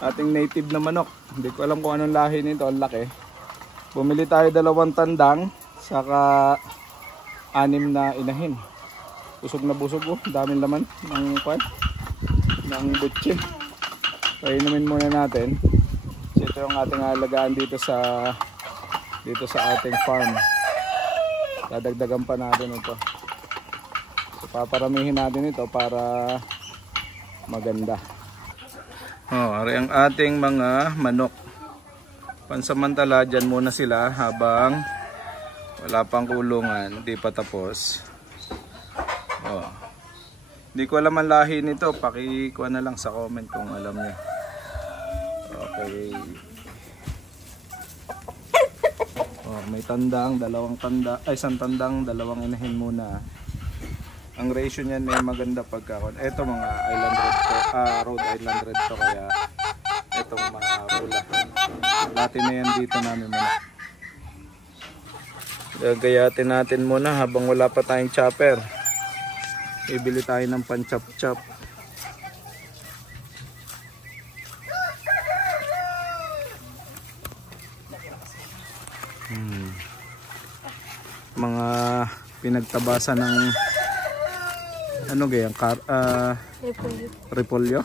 Ating native na manok. Hindi ko alam kung anong lahi nito, ang laki. Bumili tayo 2 tandang, saka 6 na inahin. Busog na busog oh, daming laman ng butche. Painumin muna natin. So, ito yung ating alagaan dito sa ating farm. Dadagdagan pa natin ito. So, paparamihin natin ito para maganda. Ari ang ating mga manok. Pansamantala dyan muna sila habang wala pang kulungan, hindi pa tapos. Hindi ko alam ang lahi nito, pakikuha na lang sa comment kung alam niyo. Okay. May tandang, isang tandang, 2 inahin muna. Ang ratio niyan ay maganda pagka. Ito mga Island Red to, Rhode Island Red to, kaya itong mga rula. Dati na yan dito namin muna. Gagayatin natin muna habang wala pa tayong chopper. Ibili tayo ng pan-chop-chop. Mga pinagtabasan ng ano gayang repolyo.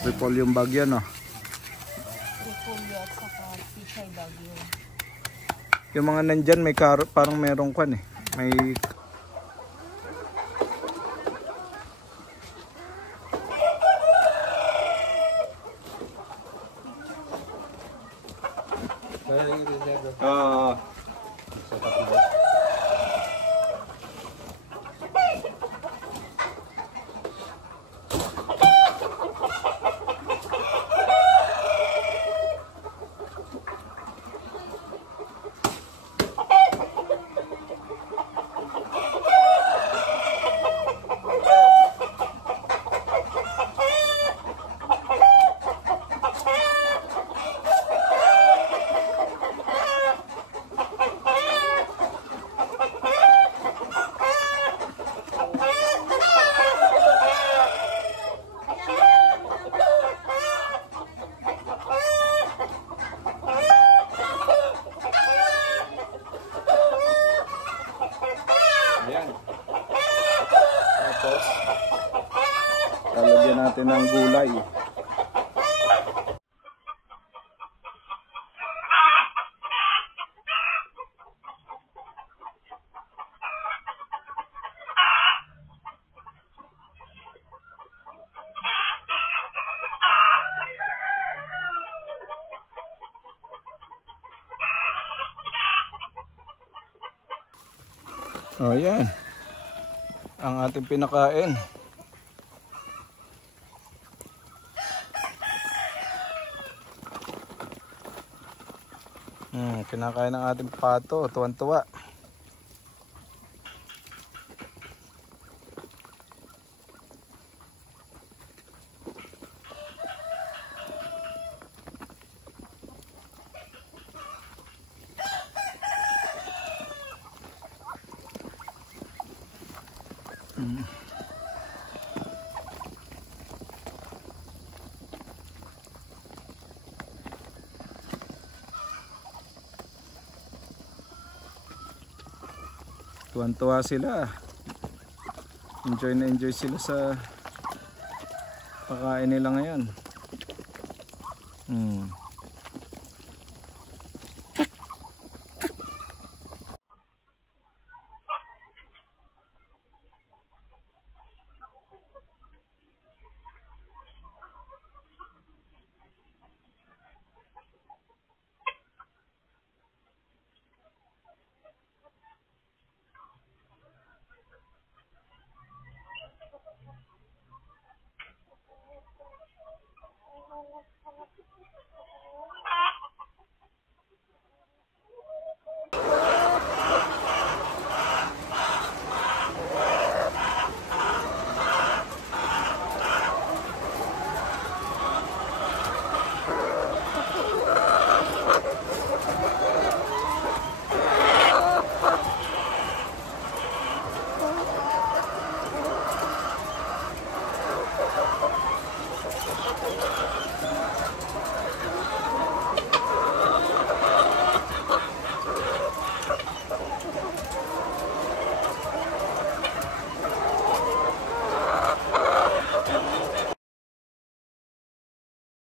Repolyo bagyo no. Repolyo at saka pichay bagyo. Yung mga nandyan may parang merong kwan eh. May lalagyan natin ng gulay. Yan ang ating pinakain. Kinakain ng ating pato, tuwan-tuwa. Tuwan-tuwa sila. Enjoy na enjoy sila sa pagkain nila ngayon.